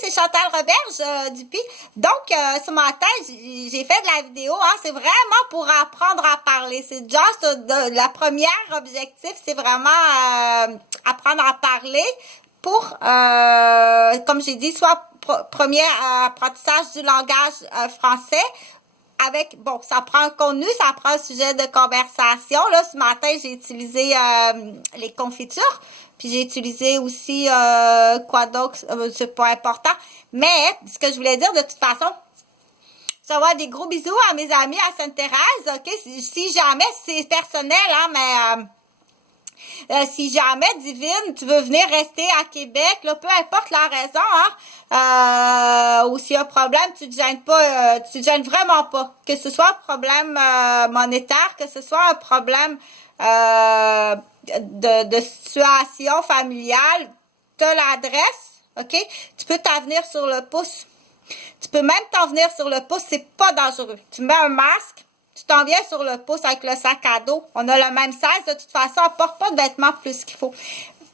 c'est Chantal Roberge Dupuis. Donc, ce matin, j'ai fait de la vidéo. Hein, c'est vraiment pour apprendre à parler. C'est juste la première objectif, c'est vraiment apprendre à parler pour, comme j'ai dit, soit premier apprentissage du langage français. Avec, bon, ça prend un contenu, ça prend un sujet de conversation. Là, ce matin, j'ai utilisé les confitures. Puis j'ai utilisé aussi quoi d'autre, c'est pas important. Mais ce que je voulais dire de toute façon, je vais des gros bisous à mes amis à Sainte-Thérèse, ok? Si jamais, c'est personnel, hein, mais si jamais, Divine, tu veux venir rester à Québec, là, peu importe la raison, hein, ou s'il y a un problème, tu te gênes pas, tu te gênes vraiment pas. Que ce soit un problème monétaire, que ce soit un problème de situation familiale, tu as l'adresse, ok? Tu peux t'en venir sur le pouce. Tu peux même t'en venir sur le pouce, c'est pas dangereux. Tu mets un masque, tu t'en viens sur le pouce avec le sac à dos. On a le même size, de toute façon, on porte pas de vêtements plus qu'il faut.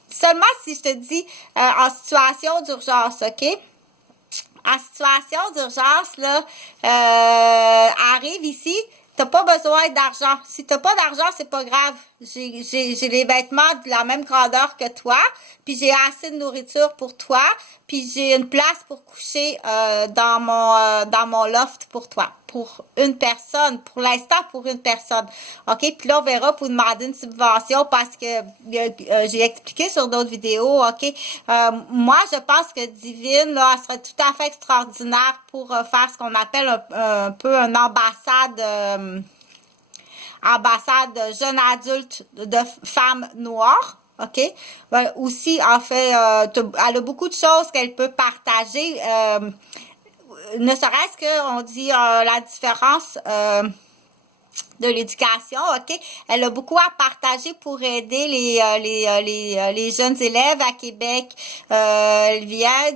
Seulement si je te dis en situation d'urgence, ok? En situation d'urgence, là, arrive ici, t'as pas besoin d'argent. Si t'as pas d'argent, c'est pas grave. J'ai les vêtements de la même grandeur que toi, puis j'ai assez de nourriture pour toi, puis j'ai une place pour coucher dans mon loft pour toi, pour une personne, pour l'instant pour une personne. OK? Puis là, on verra pour demander une subvention parce que j'ai expliqué sur d'autres vidéos, OK? Moi, je pense que Divine, là, elle serait tout à fait extraordinaire pour faire ce qu'on appelle un peu une ambassade jeunes adultes de femmes noires, ok? Ben, aussi, en fait, elle a beaucoup de choses qu'elle peut partager, ne serait-ce qu'on dit la différence de l'éducation, ok? Elle a beaucoup à partager pour aider les jeunes élèves à Québec. Elle vient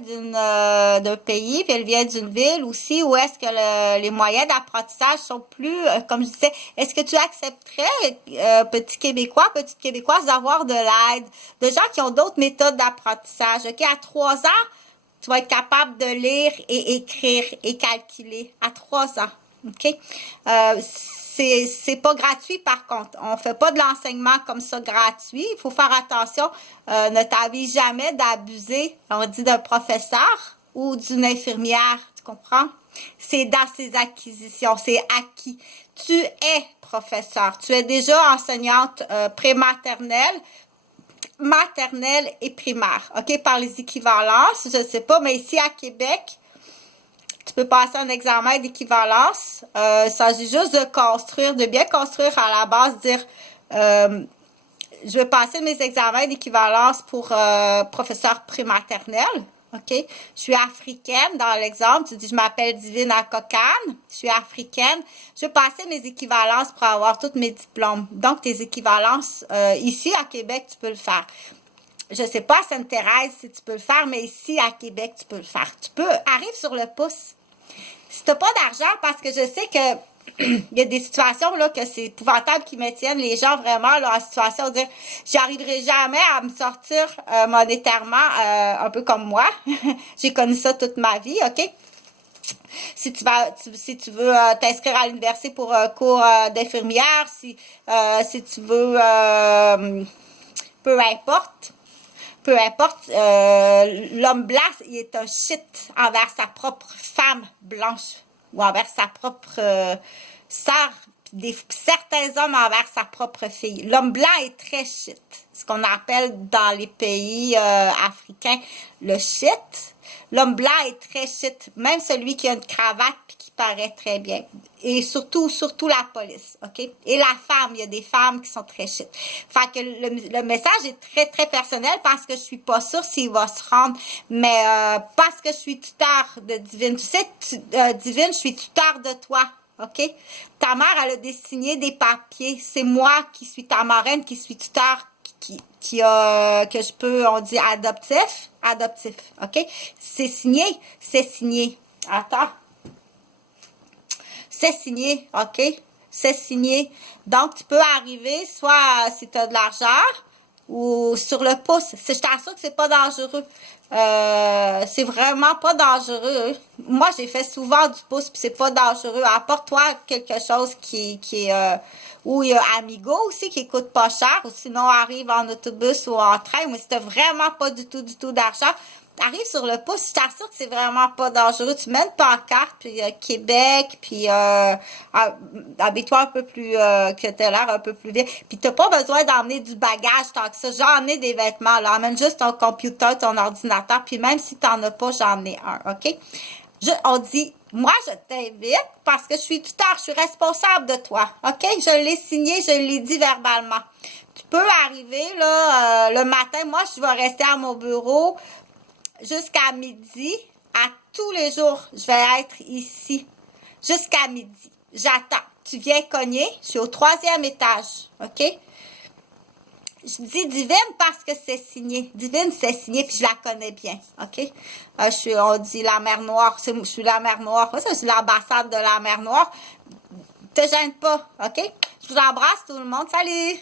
d'un pays, puis elle vient d'une ville aussi où est-ce que les moyens d'apprentissage sont plus, comme je disais, est-ce que tu accepterais, petit Québécois, petite Québécoise, d'avoir de l'aide, de gens qui ont d'autres méthodes d'apprentissage, ok? À 3 ans, tu vas être capable de lire et écrire et calculer. À 3 ans, ok? C'est pas gratuit par contre. On fait pas de l'enseignement comme ça gratuit. Il faut faire attention. Ne t'avise jamais d'abuser, on dit, d'un professeur ou d'une infirmière. Tu comprends? C'est dans ses acquisitions. C'est acquis. Tu es professeur. Tu es déjà enseignante prématernelle, maternelle et primaire. OK? Par les équivalences. Je sais pas, mais ici à Québec, tu peux passer un examen d'équivalence. Il s'agit juste de construire, de bien construire à la base, dire je vais passer mes examens d'équivalence pour professeur prématernel. OK? Je suis africaine dans l'exemple. Tu dis je m'appelle Divine Akokane. Je suis africaine. Je vais passer mes équivalences pour avoir tous mes diplômes. Donc, tes équivalences, ici à Québec, tu peux le faire. Je sais pas à Sainte-Thérèse si tu peux le faire, mais ici à Québec, tu peux le faire. Arrive sur le pouce. Si t'as pas d'argent, parce que je sais que il y a des situations là que c'est épouvantable qui me tiennent les gens vraiment là en situation de dire j'arriverai jamais à me sortir monétairement un peu comme moi. J'ai connu ça toute ma vie, ok? Si tu veux t'inscrire à l'université pour un cours d'infirmière, si tu veux peu importe. Peu importe, l'homme blanc, il est un shit envers sa propre femme blanche ou envers sa propre sœur. Certains hommes envers sa propre fille. L'homme blanc est très shit. Ce qu'on appelle dans les pays africains le shit. L'homme blanc est très shit. Même celui qui a une cravate puis qui paraît très bien. Et surtout la police, OK? Et la femme, il y a des femmes qui sont très shit. Fait que le message est très, très personnel parce que je suis pas sûre s'il va se rendre. Mais parce que je suis tuteur de Divine. Tu sais, Divine, je suis tuteur de toi. OK? Ta mère, elle a dessiné des papiers. C'est moi qui suis ta marraine, qui suis tuteur, que je peux, on dit adoptif, OK? C'est signé. Attends. C'est signé, OK? C'est signé. Donc, tu peux arriver, soit si tu as de l'argent, ou sur le pouce. Je t'assure que c'est pas dangereux. C'est vraiment pas dangereux. Moi, j'ai fait souvent du pouce, puis c'est pas dangereux. Apporte-toi quelque chose qui est... ou il y a Amigo aussi qui coûte pas cher, ou sinon arrive en autobus ou en train, mais si t'as vraiment pas du tout d'argent, arrive sur le pouce, je t'assure que c'est vraiment pas dangereux. Tu mets une pancarte, puis Québec, puis habille-toi un peu plus, que t'as l'air un peu plus vite. Puis t'as pas besoin d'emmener du bagage tant que ça. J'ai emmené des vêtements, là. Emmène juste ton computer, ton ordinateur, puis même si t'en as pas, j'en ai un, OK? On dit, moi, je t'invite parce que je suis tuteur, je suis responsable de toi, OK? Je l'ai signé, je l'ai dit verbalement. Tu peux arriver, là, le matin, moi, je vais rester à mon bureau jusqu'à midi. À tous les jours, je vais être ici jusqu'à midi. J'attends. Tu viens cogner. Je suis au 3e étage. OK? Je dis Divine parce que c'est signé. Divine, c'est signé, puis je la connais bien. OK? On dit la mer Noire. Je suis la mer Noire. Ça, je suis l'ambassade de la mer Noire. Te gêne pas. OK? Je vous embrasse tout le monde. Salut!